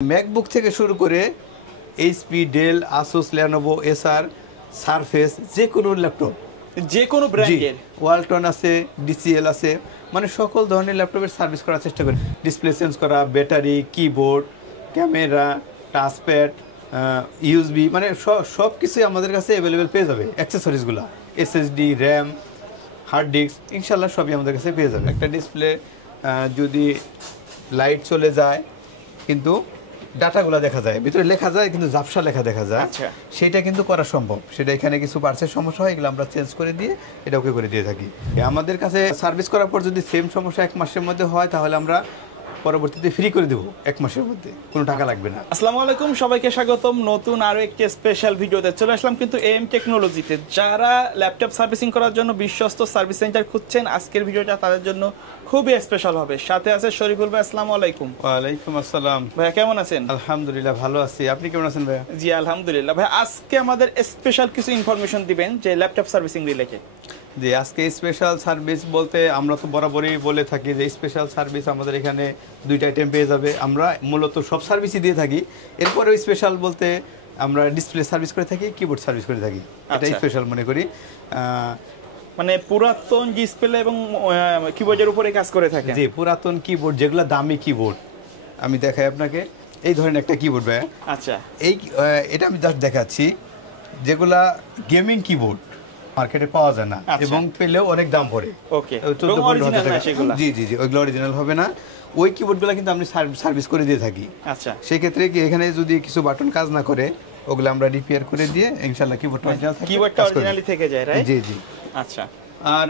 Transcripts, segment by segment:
MacBook থেকে শুরু করে এইচপি, ডেল, আসুস, লেনোভো, এসার, সারফেস, যে কোনো ল্যাপটপ, যে কোনো ব্র্যান্ডের ওয়ালটন আছে, ডিসিএল আছে, মানে সকল ধরনের ল্যাপটপের সার্ভিস করার চেষ্টা করি। ডিসপ্লে চেঞ্জ করা, battery, keyboard, camera, touchpad, USB, মানে সব কিছুই আমাদের কাছে অ্যাভেলেবেল পেয়ে যাবে। অ্যাক্সেসরিজগুলো, এসএসডি, র্যাম, হার্ড ডিস্ক, ইনশাল্লাহ সবই আমাদের কাছে পেয়ে যাবে। একটা ডিসপ্লে যদি লাইট চলে যায় কিন্তু ডাটাগুলো দেখা যায়, ভিতরে লেখা যায় কিন্তু ঝাপসা লেখা দেখা যায়, সেটা কিন্তু করা সম্ভব। সেটা এখানে কিছু পার্টসের সমস্যা হয়, এগুলো আমরা চেঞ্জ করে দিয়ে এটা ওকে করে দিয়ে থাকি। আমাদের কাছে সার্ভিস করার পর যদি সেম সমস্যা 1 মাসের মধ্যে হয় তাহলে আমরা পরবর্তীতে ফ্রি করে দেবো 1 মাসের মধ্যে, কোনো টাকা লাগবে না। আসসালামু আলাইকুম, সবাইকে স্বাগতম নতুন আরো একটি স্পেশাল ভিডিওতে। চলে আসলাম কিন্তু এম টেকনোলজিতে। যারা ল্যাপটপ সার্ভিসিং করার জন্য বিশ্বস্ত সার্ভিস সেন্টার খুঁজছেন, আজকের ভিডিওটা তাদের জন্য খুবই স্পেশাল হবে। সাথে আছে শরীফুল ভাই। আসসালামু আলাইকুম। ওয়ালাইকুম আসসালাম। ভাইয়া কেমন আছেন? আলহামদুলিল্লাহ ভালো আছি, আপনি কেমন আছেন ভাইয়া? জি আলহামদুলিল্লাহ। ভাই আজকে আমাদের স্পেশাল কিছু ইনফরমেশন দিবেন যে ল্যাপটপ সার্ভিসিং রিলেটেড। জি, আজকে স্পেশাল সার্ভিস বলতে আমরা তো বরাবরই বলে থাকি যে স্পেশাল সার্ভিস আমাদের এখানে 2টা আইটেম পেয়ে যাবে। আমরা মূলত সব সার্ভিসই দিয়ে থাকি। এরপরেও স্পেশাল বলতে আমরা ডিসপ্লে সার্ভিস করে থাকি, কিবোর্ড সার্ভিস করে থাকি, এটা স্পেশাল মনে করি। মানে পুরাতন ডিসপ্লে এবং কিবোর্ডের উপরে কাজ করে থাকে। জি, পুরাতন কিবোর্ড, যেগুলো দামি কিবোর্ড, আমি দেখাই আপনাকে। এই ধরনের একটা কিবোর্ড ভাই, আচ্ছা এটা আমি জাস্ট দেখাচ্ছি, যেগুলা গেমিং কিবোর্ড মার্কেটে পাওয়া যায় না এবং পেলেও অনেক দাম পড়ে। ওকে, 14-15 টাকা। জি জি জি, ওইগুলো অরিজিনাল হবে না। ওই কিবোর্ডগুলো কিন্তু আমি সার্ভিস করে দিয়ে থাকি। আচ্ছা, সেই ক্ষেত্রে কি এখানে যদি কিছু বাটন কাজ না করে ওগুলো আমরা রিপেয়ার করে দিয়ে ইনশাআল্লাহ কিবোর্ডটা অরিজিনাল থাকে, কিবোর্ডটা অরিজিনালি থেকে যায়, রাইট? জি জি। আচ্ছা, আর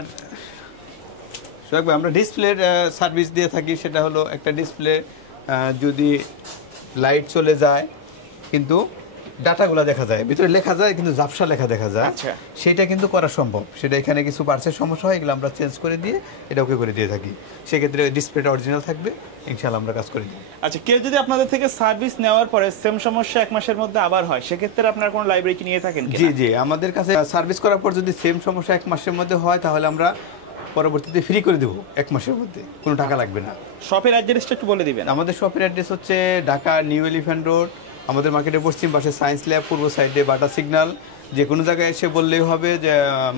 সোহাগ ভাই, আমরা ডিসপ্লের সার্ভিস দিয়ে থাকি। সেটা হলো একটা ডিসপ্লে যদি লাইট চলে যায় কিন্তু ডাটাগুলো দেখা যায়, ভিতরে লেখা যায় কিন্তু ঝাপসা লেখা দেখা যায়, সেটা কিন্তু করা সম্ভব। সেটা এখানে কিছু পার্টসের সমস্যা হয়, এগুলো আমরা চেঞ্জ করে দিয়ে এটা ওকে করে দিয়ে থাকি। সেক্ষেত্রে ডিসপ্লেটা অরিজিনাল থাকবে, ইনশাআল্লাহ আমরা কাজ করে দিই। আচ্ছা, কেউ যদি আপনাদের থেকে সার্ভিস নেওয়ার পরে সেম সমস্যা 1 মাসের মধ্যে আবার হয়, সেক্ষেত্রে আপনারা কোনো লাইব্রেরি কি নিয়ে থাকেন? জি জি, আমাদের কাছে সার্ভিস করার পর যদি সেম সমস্যা 1 মাসের মধ্যে হয় তাহলে আমরা পরবর্তীতে ফ্রি করে দেবো 1 মাসের মধ্যে, কোনো টাকা লাগবে না। শপের অ্যাড্রেসটা একটু বলে দিবেন। আমাদের শপের অ্যাড্রেস হচ্ছে ঢাকা নিউ এলিফ্যান্ট রোড, আমাদের মার্কেটের পশ্চিম পাশে সায়েন্স ল্যাব, পূর্ব সাইডে বাটা সিগন্যাল। যে কোনো জায়গায় এসে বললেই হবে যে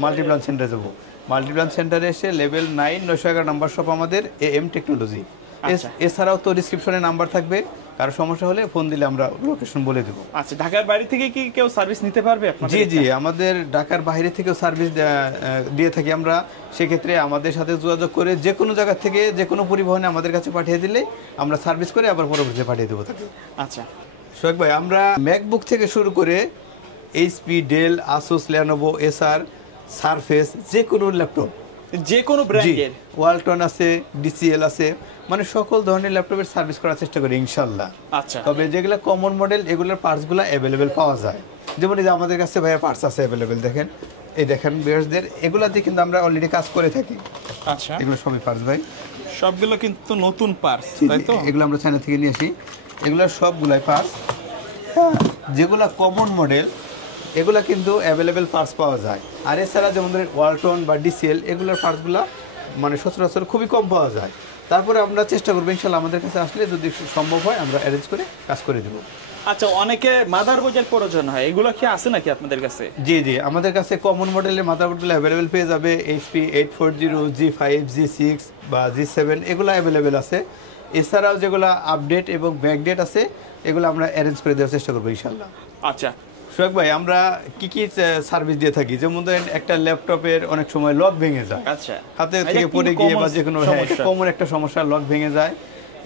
মাল্টিপ্লান সেন্টারে যাবো। মাল্টিপ্লান সেন্টারে এসে লেভেল 9 911 নাম্বার শপ আমাদের এম টেকনোলজি। এছাড়াও তো ডিসক্রিপশনে নাম্বার থাকবে, কারো সমস্যা হলে ফোন দিলে আমরা লোকেশন বলে দেবো। আচ্ছা, ঢাকার বাইরে থেকে কি কেউ সার্ভিস নিতে পারবে আপনাদের? জি জি, আমাদের ঢাকার বাইরে থেকেও সার্ভিস দিয়ে থাকি আমরা। সেক্ষেত্রে আমাদের সাথে যোগাযোগ করে যে কোনো জায়গা থেকে যে কোনো পরিবহনে আমাদের কাছে পাঠিয়ে দিলে আমরা সার্ভিস করে আবার পরবর্তীতে পাঠিয়ে দেবো তাকে। আচ্ছা সোহাগ ভাই, আমরা ম্যাকবুক থেকে শুরু করে এইচপি, ডেল, আসুস, লেনোভো, এসার, সারফেস, যে কোনো ল্যাপটপ, যে কোনো ব্র্যান্ডের, ওয়ালটন আছে, ডিসিএল আছে, মানে সকল ধরনের ল্যাপটপের সার্ভিস করার চেষ্টা করি ইনশাল্লাহ। আচ্ছা, তবে যেগুলো কমন মডেল এগুলোর পার্টসগুলো অ্যাভেলেবেল পাওয়া যায়। যেমন এই যে আমাদের কাছে ভাইয়া পার্টস আছে অ্যাভেলেবেল, দেখেন এই দেখেন ভিউয়ার্সদের, এগুলাতে কিন্তু আমরা অলরেডি কাজ করে থাকি। আচ্ছা, এগুলো সবই পার্টস ভাই, সবগুলো কিন্তু নতুন পার্টস, তাই তো? এগুলো আমরা চায়না থেকে নিয়ে আসি, এগুলো সবগুলাই পার্টস। যেগুলো কমন মডেল এগুলো কিন্তু অ্যাভেলেবেল পার্টস পাওয়া যায়। আর এছাড়া যেমন ধরেন ওয়ালটন বা ডিসিএল, এগুলোর পার্টসগুলো মানে সচরাচর খুবই কম পাওয়া যায়। তারপরে আমরা চেষ্টা করবো ইনশাল্লাহ আমাদের কাছে আসলে যদি সম্ভব হয় আমরা অ্যারেঞ্জ করে কাজ করে দেবো। আচ্ছা, অনেকে মাদারবোর্ডের প্রয়োজন হয়, এগুলো কি আছে নাকি আপনাদের কাছে? জি জি, আমাদের কাছে কমন মডেলের মাদারবোর্ডগুলো অ্যাভেলেবেল পেয়ে যাবে। এইচপি 840, G5, G6 বা G7 এগুলো অ্যাভেলেবেল আছে। এছাড়াও যেগুলো আপডেট এবং ব্যাকডেট আছে এগুলো আমরা অ্যারেঞ্জ করে দেওয়ার চেষ্টা করবো ইনশাল্লাহ। আচ্ছা সোহাগ ভাই, আমরা কি কি সার্ভিস দিয়ে থাকি, যেমন ধরেন একটা ল্যাপটপের অনেক সময় লক ভেঙে যায়, আচ্ছা, হাতে থেকে পড়ে গিয়ে বা যে কোনো কমন একটা সমস্যা, লক ভেঙে যায়।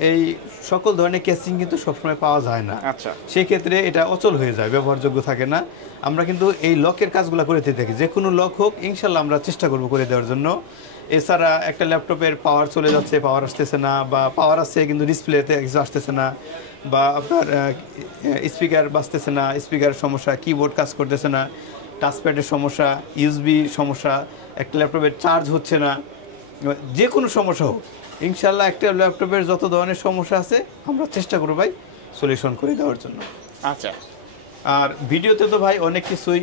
এই সকল ধরনের কেসিং কিন্তু সবসময় পাওয়া যায় না। আচ্ছা, সেই ক্ষেত্রে এটা অচল হয়ে যায়, ব্যবহারযোগ্য থাকে না। আমরা কিন্তু এই লকের কাজগুলো করে থাকি, যে কোনো লক হোক ইনশাল্লাহ আমরা চেষ্টা করবো করে দেওয়ার জন্য। এছাড়া একটা ল্যাপটপের পাওয়ার চলে যাচ্ছে, পাওয়ার আসতেছে না, বা পাওয়ার আসছে কিন্তু ডিসপ্লেতে কিছু আসতেছে না, বা আপনার স্পিকার বাজতেছে না, স্পিকারের সমস্যা, কিবোর্ড কাজ করতেছে না, টাচপ্যাডের সমস্যা, ইউএসবি সমস্যা, একটা ল্যাপটপের চার্জ হচ্ছে না, যে কোনো সমস্যা হোক ইনশাল্লাহ একটা ল্যাপটপের যত ধরনের সমস্যা আছে আমরা চেষ্টা করবো ভাই সলিউশন করে দেওয়ার জন্য। আচ্ছা, আর ভিডিওতে তো ভাই অনেক কিছুই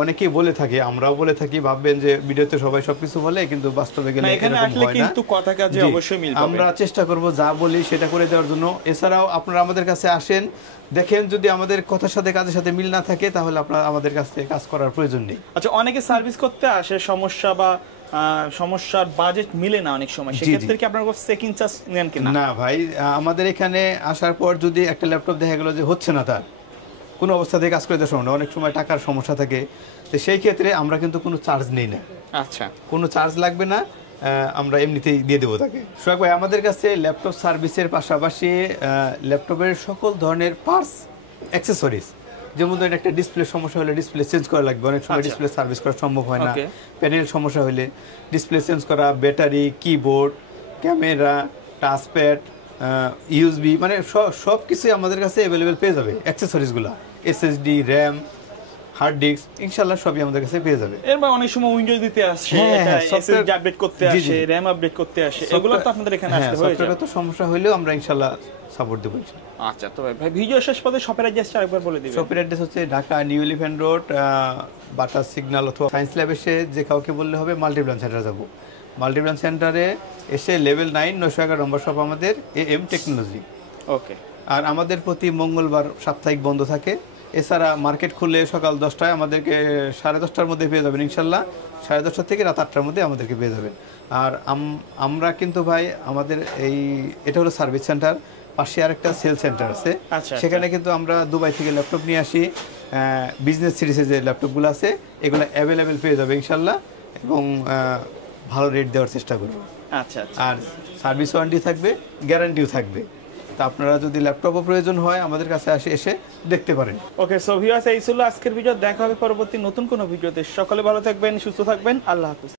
অনেকেই বলে থাকে, আমরাও বলে থাকি, ভাববেন যে ভিডিওতে সবাই সবকিছু বলে, কিন্তু বাস্তবে গেলে এখানে এরকম আসলে হয় না। কিন্তু কথা কাজে জি, অবশ্যই মিল পাবেন। আমরা চেষ্টা করব যা বলি সেটা করে দেওয়ার জন্য। এছাড়াও আপনারা আমাদের কাছে আসেন, দেখেন, যদি আমাদের কথার সাথে কাজের সাথে মিল না থাকে তাহলে আপনারা আমাদের কাছ থেকে কাজ করার প্রয়োজন নেই। আচ্ছা, অনেকে সার্ভিস করতে আসে, সমস্যা বা সমস্যার বাজেট মিলে না অনেক সময়, সেক্ষেত্রে কি আপনারা চেকিং চার্জ নেন কিনা? না ভাই, আমাদের এখানে আসার পর যদি একটা ল্যাপটপ দেখা গেল যে হচ্ছে না, তার কোনো অবস্থা থেকে কাজ করে দেওয়ার সময় অনেক সময় টাকার সমস্যা থাকে, তো সেই ক্ষেত্রে আমরা কিন্তু কোনো চার্জ নেই না। আচ্ছা, কোনো চার্জ লাগবে না, আমরা এমনিতেই দিয়ে দেবো তাকে। সোহাগ ভাই, আমাদের কাছে ল্যাপটপ সার্ভিসের পাশাপাশি ল্যাপটপের সকল ধরনের পার্টস, অ্যাক্সেসরিজ, যেমন ধরেন একটা ডিসপ্লে সমস্যা হলে ডিসপ্লে চেঞ্জ করা লাগবে, অনেক সময় আচ্ছা। ডিসপ্লে সার্ভিস করা সম্ভব হয় না। Okay. প্যানেল সমস্যা হলে ডিসপ্লে চেঞ্জ করা, battery, keyboard, camera, touchpad, USB, মানে সব কিছুই আমাদের কাছে অ্যাভেলেবেল পেয়ে যাবে। অ্যাক্সেসরিজগুলো, এসএসডি, র্যাম, হার্ড ডিস্ক, ইনশাল্লাহ সবই আমাদের কাছে পেয়ে যাবে। এরপর অনেক সময় উইন্ডোজ দিতে আসে, হ্যাঁ, এটা software- এসএসডি আপডেট করতে জি, আসে, জি। র‍্যাম আপডেট করতে আসে, এগুলো তো আপনাদের এখানে আসলে হয়ে যায়। সফটওয়্যারগত সমস্যা হলেও আমরা ইনশাল্লাহ সাপোর্ট দেবো। আচ্ছা, তো ভাই ভিডিও শেষ পর্যন্ত শপের অ্যাড্রেসটা আরেকবার বলে দিবেন। শপের অ্যাড্রেস হচ্ছে Dhaka new elephant road, butter signal অথবা সায়েন্স ল্যাব এসে যে কাউকে বললে হবে মাল্টিপ্লান সেন্টারে যাবো। মাল্টিপ্লান সেন্টারে এসে লেভেল 9 911 নম্বর শপ আমাদের AM টেকনোলজি। ওকে। আর আমাদের প্রতি মঙ্গলবার সাপ্তাহিক বন্ধ থাকে। এছাড়া মার্কেট খুলে সকাল 10টায়, আমাদেরকে 10:30টার মধ্যে পেয়ে যাবেন ইনশাল্লাহ। 10:30 থেকে রাত 8টার মধ্যে আমাদেরকে পেয়ে যাবেন। আর আমরা কিন্তু ভাই আমাদের এটা হলো সার্ভিস সেন্টার, পাশে আরেকটা সেল সেন্টার আছে। আচ্ছা, সেখানে কিন্তু আমরা দুবাই থেকে ল্যাপটপ নিয়ে আসি। বিজনেস সিরিজের যে ল্যাপটপগুলো আছে এগুলো অ্যাভেলেবেল পেয়ে যাবে ইনশাল্লাহ, এবং ভালো রেট দেওয়ার চেষ্টা করবো। আচ্ছা, আচ্ছা। আর সার্ভিস ওয়ারেন্টি থাকবে, গ্যারান্টিও থাকবে। তা আপনারা যদি ল্যাপটপও প্রয়োজন হয় আমাদের কাছে এসে দেখতে পারেন। ওকে, সো ভিউয়ার্স, এই ছিল আজকের ভিডিও। দেখা হবে পরবর্তী নতুন কোনো ভিডিওতে। সকলে ভালো থাকবেন, সুস্থ থাকবেন, আল্লাহ হাফেজ।